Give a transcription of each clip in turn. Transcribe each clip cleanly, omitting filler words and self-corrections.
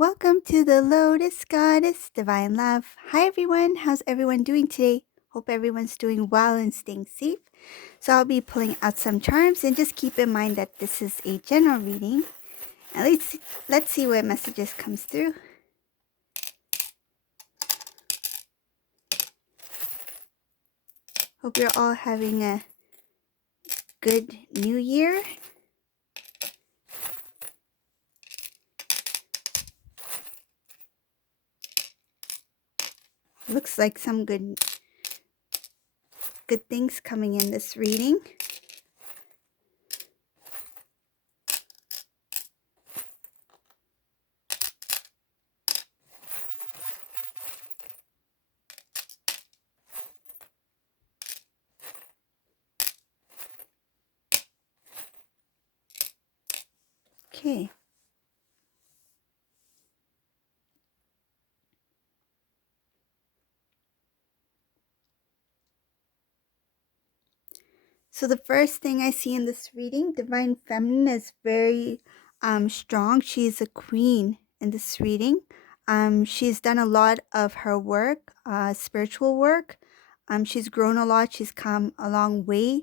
Welcome to the Lotus Goddess Divine Love. Hi everyone, how's everyone doing today? Hope everyone's doing well and staying safe. So I'll be pulling out some charms, and just keep in mind that this is a general reading. At least let's see what messages comes through. Hope you're all having a good new year. Looks like some good things coming in this reading. Okay. So the first thing I see in this reading, Divine Feminine is very strong. She's a queen in this reading. She's done a lot of her work, spiritual work. She's grown a lot. She's come a long way.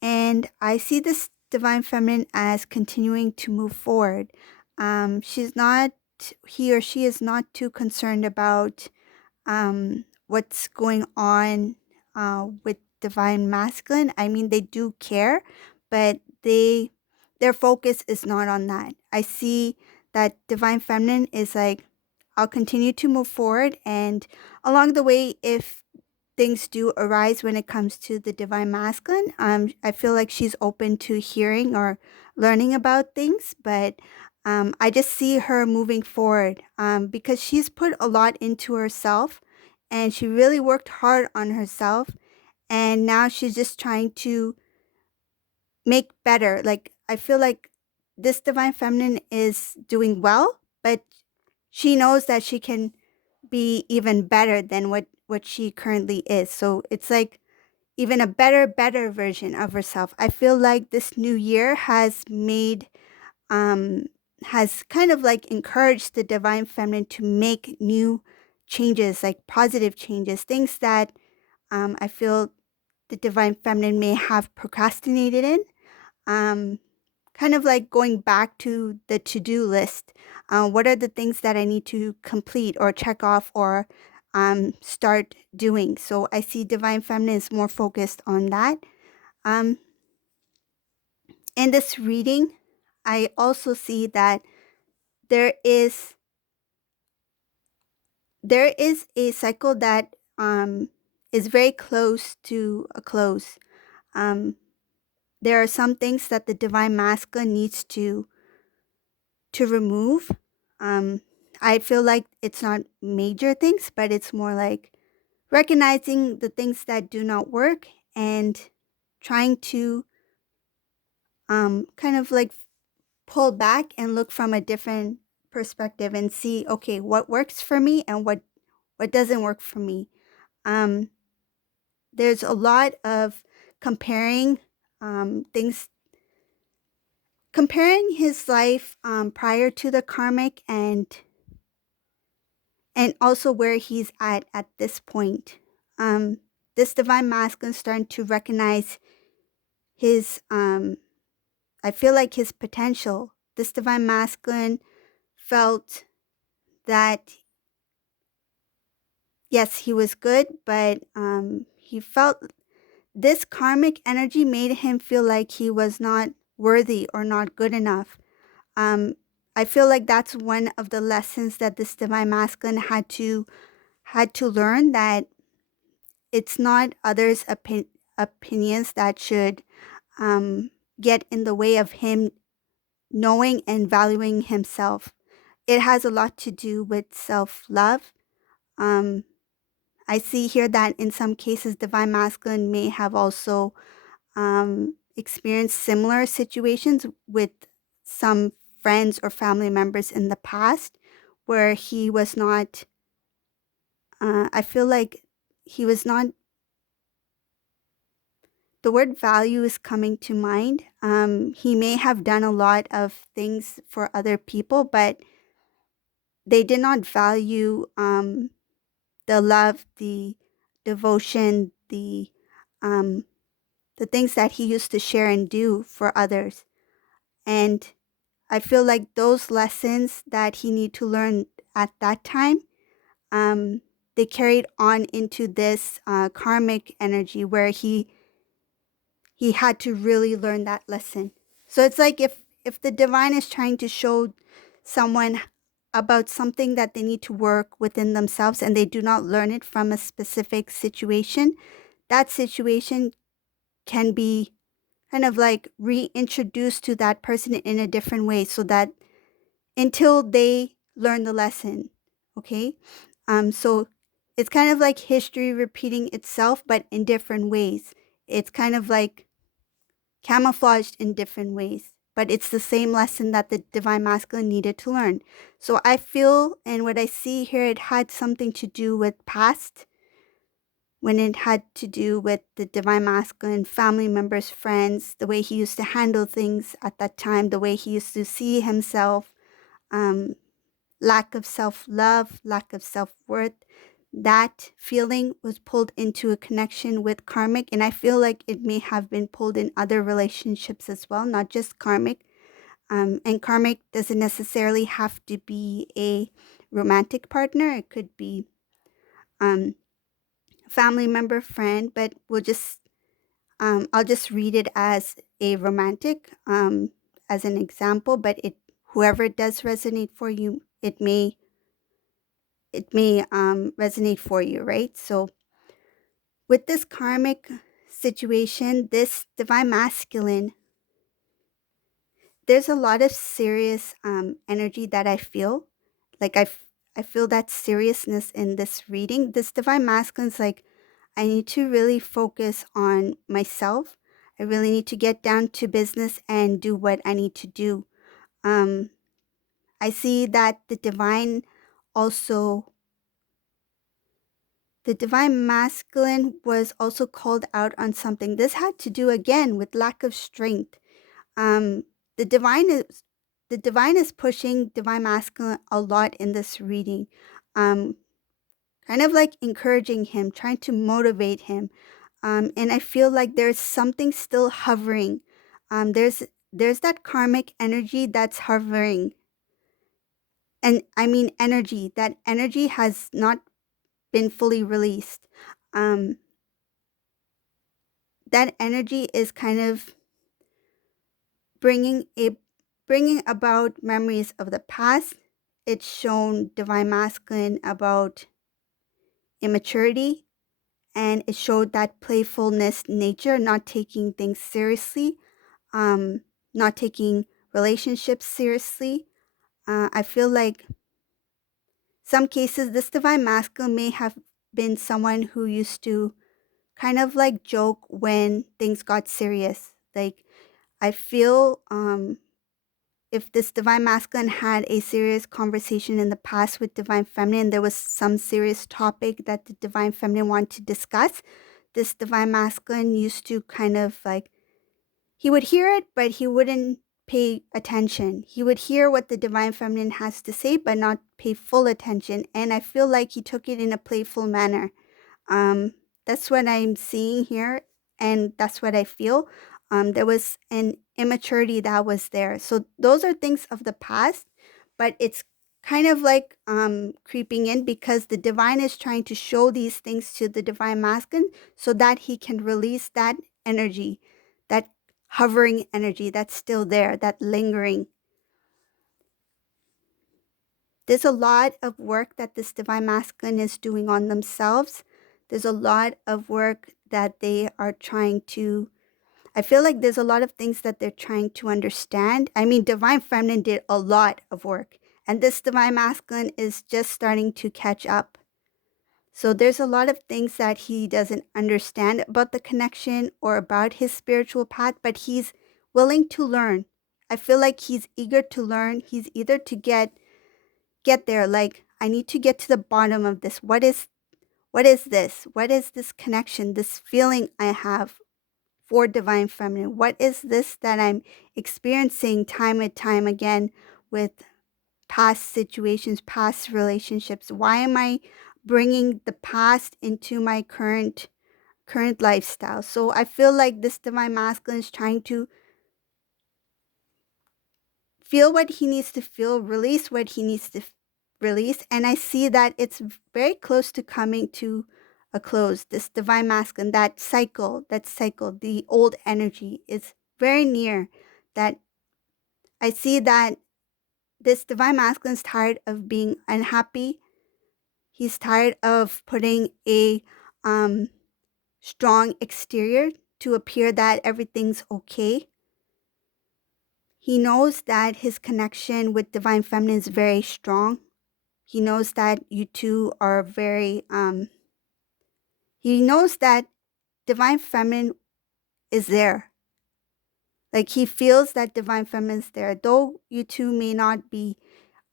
And I see this Divine Feminine as continuing to move forward. He or she is not too concerned about what's going on with Divine Masculine. I mean, they do care, but their focus is not on that. I see that Divine Feminine is like, I'll continue to move forward, and along the way, if things do arise when it comes to the Divine Masculine, I feel like she's open to hearing or learning about things, but I just see her moving forward because she's put a lot into herself, and she really worked hard on herself, and now she's just trying to make better. Like, I feel like this Divine Feminine is doing well, but she knows that she can be even better than what she currently is. So it's like even a better version of herself. I feel like this new year has kind of like encouraged the Divine Feminine to make new changes, like positive changes, things that I feel the Divine Feminine may have procrastinated in. Kind of like going back to the to-do list. What are the things that I need to complete or check off or start doing? So I see Divine Feminine is more focused on that. In this reading, I also see that there is a cycle that is very close to a close. There are some things that the Divine Masculine needs to remove. I feel like it's not major things, but it's more like recognizing the things that do not work and trying to kind of like pull back and look from a different perspective and see, okay, what works for me and what doesn't work for me. There's a lot of comparing things, comparing his life prior to the karmic and also where he's at this point. This Divine Masculine starting to recognize his I feel like his potential. This Divine Masculine felt that yes, he was good, but he felt this karmic energy made him feel like he was not worthy or not good enough. I feel like that's one of the lessons that this Divine Masculine had to learn, that it's not others' opinions that should get in the way of him knowing and valuing himself. It has a lot to do with self-love. I see here that in some cases, Divine Masculine may have also experienced similar situations with some friends or family members in the past where he was not, I feel like he was not, the word value is coming to mind. He may have done a lot of things for other people, but they did not value the love, the devotion, um, the things that he used to share and do for others. And I feel like those lessons that he need to learn at that time, um, they carried on into this karmic energy where he had to really learn that lesson. So it's like if the divine is trying to show someone about something that they need to work within themselves and they do not learn it from a specific situation, that situation can be kind of like reintroduced to that person in a different way so that until they learn the lesson. Okay. So it's kind of like history repeating itself, but in different ways. It's kind of like camouflaged in different ways, but it's the same lesson that the divine masculine needed to learn. So I feel, and what I see here, it had something to do with past, when it had to do with the divine masculine, family members, friends, the way he used to handle things at that time, the way he used to see himself, um, lack of self love, lack of self worth. That feeling was pulled into a connection with karmic, and I feel like it may have been pulled in other relationships as well, not just karmic. And karmic doesn't necessarily have to be a romantic partner, it could be um, family member, friend, but I'll just read it as a romantic, as an example, but whoever it does resonate for you, it may resonate for you, right? So with this karmic situation, this divine masculine, there's a lot of serious energy that I feel. Like I feel that seriousness in this reading. This divine masculine's like, I need to really focus on myself. I really need to get down to business and do what I need to do. Um, I see that also the divine masculine was also called out on something. This had to do again with lack of strength. Um, the divine is the divine is pushing divine masculine a lot in this reading. Um, Kind of like encouraging him, trying to motivate him. And I feel like there's something still hovering. There's that karmic energy that's hovering. And I mean energy. That energy has not been fully released. Um, that energy is kind of bringing a bringing about memories of the past. It's shown divine masculine about immaturity, and it showed that playfulness nature, not taking things seriously, um, not taking relationships seriously. I feel like some cases this divine masculine may have been someone who used to kind of like joke when things got serious. Like I feel if this divine masculine had a serious conversation in the past with divine feminine, there was some serious topic that the divine feminine wanted to discuss, this divine masculine used to kind of like, he would hear it, but he wouldn't pay attention. He would hear what the divine feminine has to say, but not pay full attention. And I feel like he took it in a playful manner. Um, that's what I'm seeing here, and that's what I feel. There was an immaturity that was there. So those are things of the past, but it's kind of like creeping in because the divine is trying to show these things to the divine masculine so that he can release that energy, that hovering energy that's still there, that lingering. There's a lot of work that this divine masculine is doing on themselves. There's a lot of work that they are trying to, I feel like there's a lot of things that they're trying to understand. I mean, divine feminine did a lot of work, and this divine masculine is just starting to catch up. So there's a lot of things that he doesn't understand about the connection or about his spiritual path, but he's willing to learn. I feel like he's eager to learn. He's eager to get there. Like, I need to get to the bottom of this. What is this? What is this connection, this feeling I have for divine feminine? What is this that I'm experiencing time and time again with past situations, past relationships? Why am I bringing the past into my current lifestyle? So I feel like this divine masculine is trying to feel what he needs to feel, release what he needs to release. And I see that it's very close to coming to a close. This divine masculine, that cycle, the old energy is very near. That I see that this divine masculine is tired of being unhappy. He's tired of putting a um, strong exterior to appear that everything's okay. He knows that his connection with divine feminine is very strong. He knows that you two are very he knows that divine feminine is there. Like he feels that divine feminine is there. Though you two may not be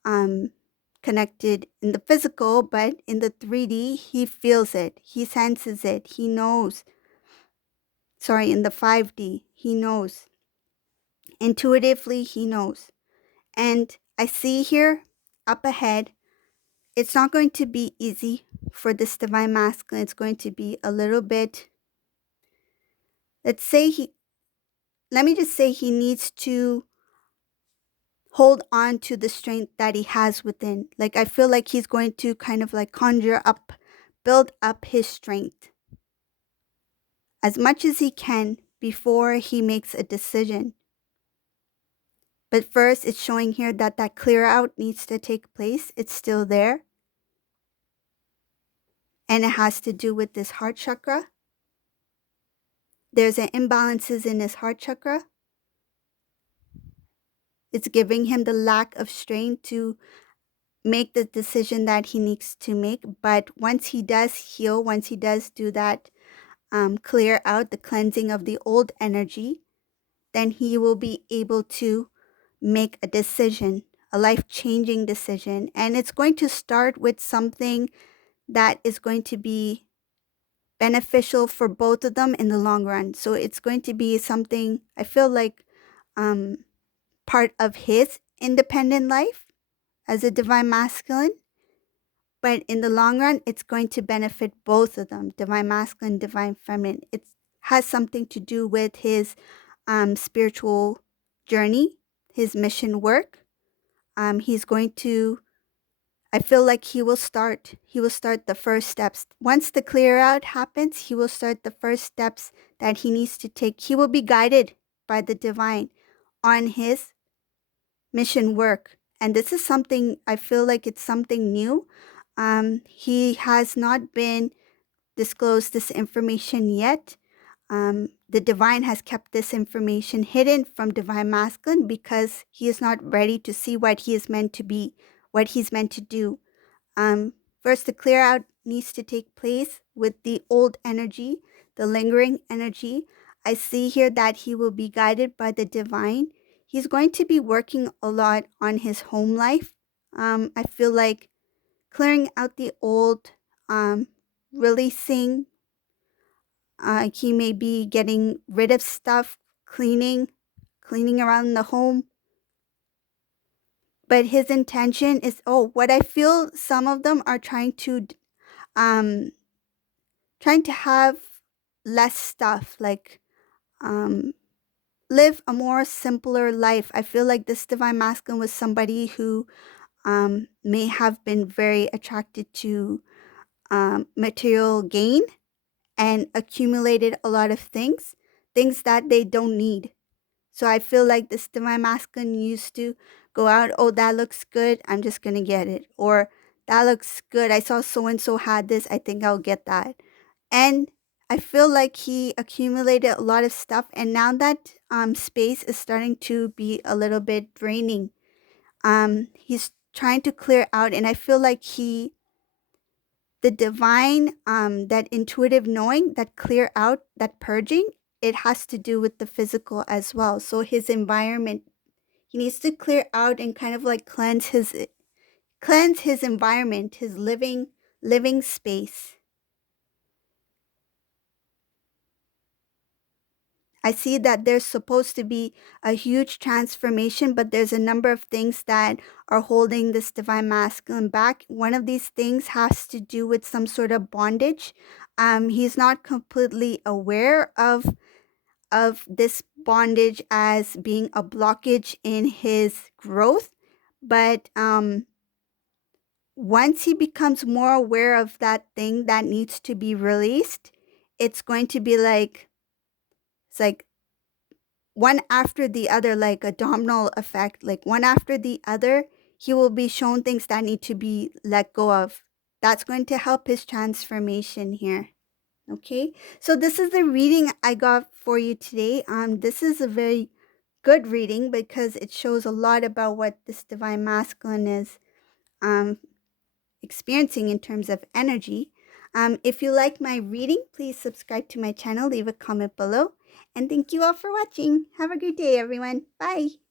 um connected in the physical, but in the 3D, he feels it. He senses it. He knows. Sorry, in the 5D, he knows. Intuitively, he knows. And I see here up ahead, it's not going to be easy for this divine masculine. It's going to be a little bit, let's say let me just say he needs to hold on to the strength that he has within. Like I feel like he's going to kind of like conjure up, build up his strength as much as he can before he makes a decision. But first, it's showing here that that clear out needs to take place. It's still there. And it has to do with this heart chakra. There's an imbalances in his heart chakra. It's giving him the lack of strength to make the decision that he needs to make. But once he does heal, once he does do that, clear out the cleansing of the old energy, then he will be able to make a decision, a life-changing decision. And it's going to start with something that is going to be beneficial for both of them in the long run. So it's going to be something, I feel like, part of his independent life as a divine masculine. But in the long run, it's going to benefit both of them, divine masculine, divine feminine. It has something to do with his spiritual journey, his mission work. He's going to, I feel like he will start the first steps. Once the clear out happens, he will start the first steps that he needs to take. He will be guided by the divine on his mission work. And this is something, I feel like it's something new. He has not been disclosed this information yet. The divine has kept this information hidden from divine masculine because he is not ready to see what he is meant to be, what he's meant to do. First, the clear out needs to take place with the old energy, the lingering energy. I see here that he will be guided by the divine. He's going to be working a lot on his home life. I feel like clearing out the old, releasing. He may be getting rid of stuff, cleaning around the home. But his intention is, what I feel some of them are um, trying to have less stuff, like live a more simpler life. I feel like this divine masculine was somebody who may have been very attracted to material gain and accumulated a lot of things that they don't need. So I feel like this divine masculine used to go out, that looks good, I'm just going to get it. Or that looks good, I saw so and so had this, I think I'll get that. And I feel like he accumulated a lot of stuff, and now that space is starting to be a little bit draining. He's trying to clear out, and I feel like the divine, that intuitive knowing, that clear out, that purging, it has to do with the physical as well. So his environment, he needs to clear out and kind of like cleanse his environment, his living space. I see that there's supposed to be a huge transformation, but there's a number of things that are holding this divine masculine back. One of these things has to do with some sort of bondage. He's not completely aware of this bondage as being a blockage in his growth, but once he becomes more aware of that thing that needs to be released, it's going to be like it's like one after the other, like a domino effect, like one after the other, he will be shown things that need to be let go of. That's going to help his transformation here. Okay, so this is the reading I got for you today. This is a very good reading because it shows a lot about what this divine masculine is um experiencing in terms of energy. If you like my reading, please subscribe to my channel, leave a comment below, and thank you all for watching. Have a great day, everyone. Bye.